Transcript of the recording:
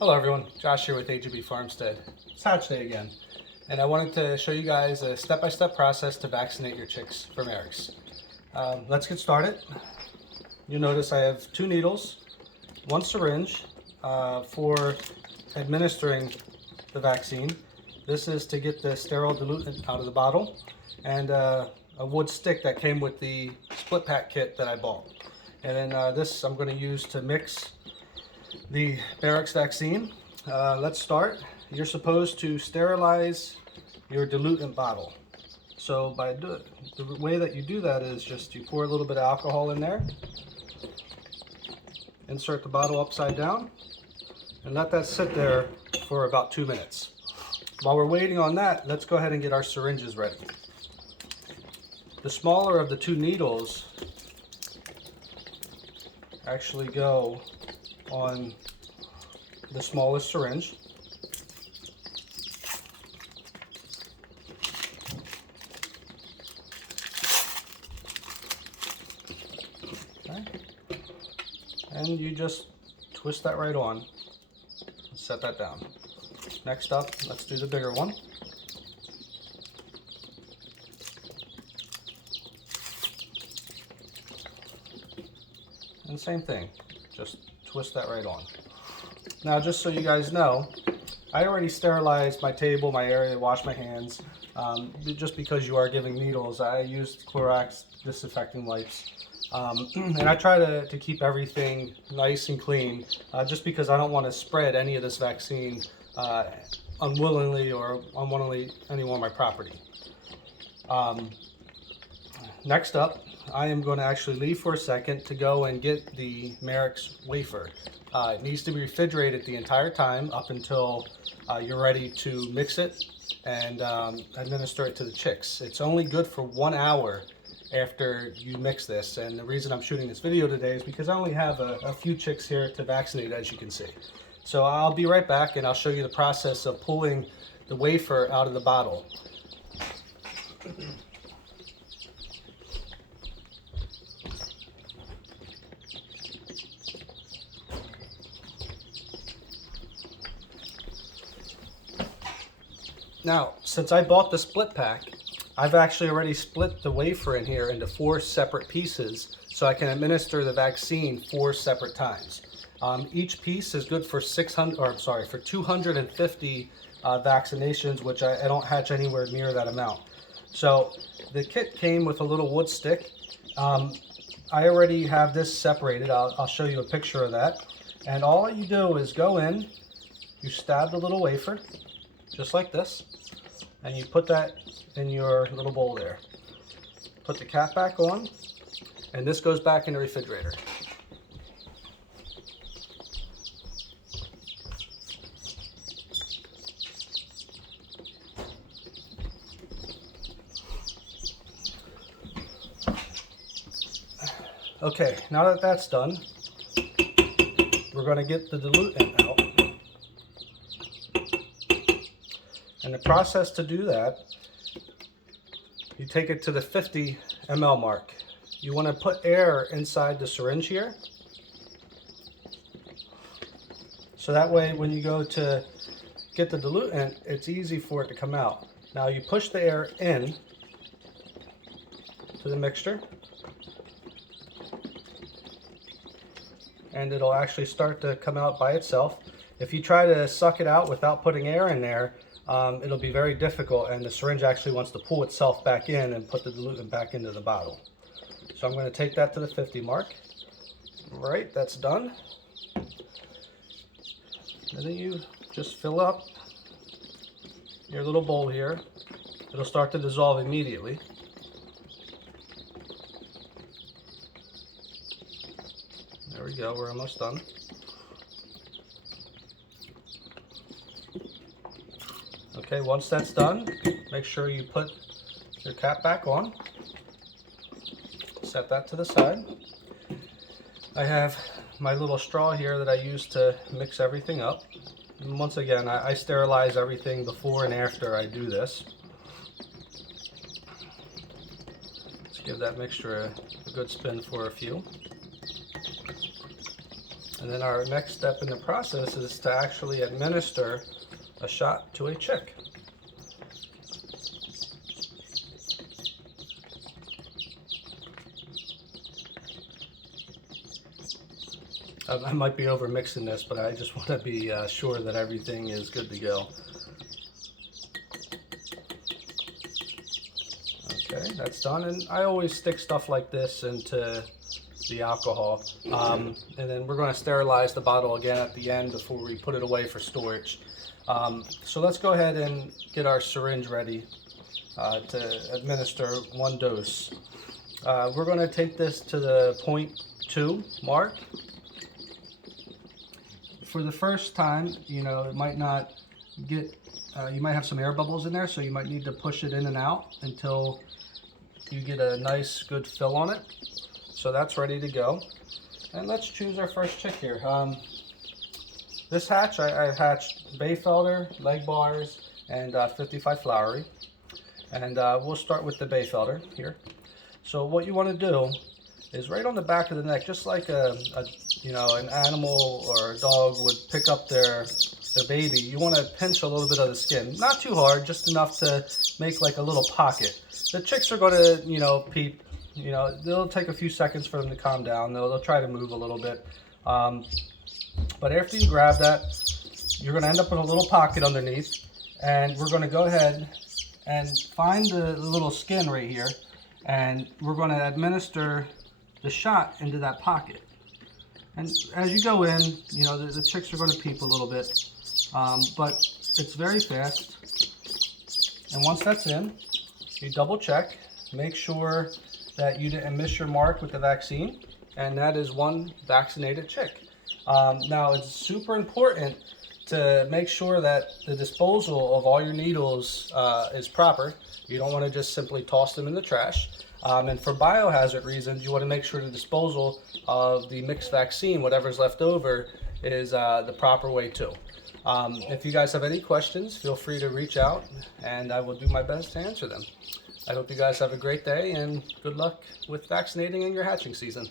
Hello everyone, Josh here with AGB Farmstead. It's Hatch Day again, and I wanted to show you guys a step-by-step process to vaccinate your chicks for Mareks. Let's get started. You'll notice I have 2 needles, 1 syringe for administering the vaccine. This is to get the sterile diluent out of the bottle, and a wood stick that came with the split pack kit that I bought. And then this I'm going to use to mix the Mareks vaccine. Let's start. You're supposed to sterilize your diluent bottle. So the way that you do that is just you pour a little bit of alcohol in there, insert the bottle upside down, and let that sit there for about 2 minutes. While we're waiting on that, let's go ahead and get our syringes ready. The smaller of the 2 needles actually go on the smallest syringe. Okay. And you just twist that right on and set that down. Next up, let's do the bigger one. And same thing, just twist that right on. Now, just so you guys know, I already sterilized my table, my area, washed my hands. Just because you are giving needles, I used Clorox disinfecting wipes. And I try to keep everything nice and clean, just because I don't want to spread any of this vaccine unwillingly or unwittingly anywhere on my property. Next up, I am going to actually leave for a second to go and get the Mareks wafer. It needs to be refrigerated the entire time up until you're ready to mix it and administer it to the chicks. It's only good for 1 hour after you mix this, and the reason I'm shooting this video today is because I only have a few chicks here to vaccinate, as you can see. So I'll be right back and I'll show you the process of pulling the wafer out of the bottle. Now, since I bought the split pack, I've actually already split the wafer in here into 4 separate pieces so I can administer the vaccine 4 separate times. Each piece is good for 250 vaccinations, which I don't hatch anywhere near that amount. So the kit came with a little wood stick. I already have this separated. I'll show you a picture of that. And all you do is go in, you stab the little wafer, just like this, and you put that in your little bowl there. Put the cap back on, and this goes back in the refrigerator. Okay, now that that's done, we're going to get the diluent out. And the process to do that, you take it to the 50 ml mark. You want to put air inside the syringe here, so that way when you go to get the diluent, it's easy for it to come out. Now you push the air in to the mixture, and it'll actually start to come out by itself. If you try to suck it out without putting air in there, it'll be very difficult, and the syringe actually wants to pull itself back in and put the diluent back into the bottle. So I'm going to take that to the 50 mark. All right, that's done. And then you just fill up your little bowl here. It'll start to dissolve immediately. There we go, we're almost done. Okay, once that's done, make sure you put your cap back on. Set that to the side. I have my little straw here that I use to mix everything up. And once again, I sterilize everything before and after I do this. Let's give that mixture a good spin for a few. And then our next step in the process is to actually administer a shot to a chick. I might be over mixing this, but I just want to be sure that everything is good to go. Okay, that's done. And I always stick stuff like this into the alcohol. And then we're going to sterilize the bottle again at the end before we put it away for storage. So let's go ahead and get our syringe ready to administer 1 dose. We're going to take this to the 0.2 mark. For the first time, you know, it might not get, you might have some air bubbles in there, so you might need to push it in and out until you get a nice good fill on it. So that's ready to go. And let's choose our first chick here. This hatch, I hatched Bayfelder, leg bars, and 55 flowery. And we'll start with the Bayfelder here. So what you want to do is right on the back of the neck, just like you know, an animal or a dog would pick up their baby, you want to pinch a little bit of the skin. Not too hard, just enough to make like a little pocket. The chicks are going to, you know, peep. You know, it'll take a few seconds for them to calm down. They'll try to move a little bit. But after you grab that, you're going to end up with a little pocket underneath. And we're going to go ahead and find the little skin right here. And we're going to administer the shot into that pocket. And as you go in, you know, the chicks are going to peep a little bit. But it's very fast. And once that's in, you double check. Make sure that you didn't miss your mark with the vaccine, and that is 1 vaccinated chick. Now, it's super important to make sure that the disposal of all your needles is proper. You don't want to just simply toss them in the trash. And for biohazard reasons, you want to make sure the disposal of the mixed vaccine, whatever's left over, is the proper way too. If you guys have any questions, feel free to reach out, and I will do my best to answer them. I hope you guys have a great day, and good luck with vaccinating in your hatching season.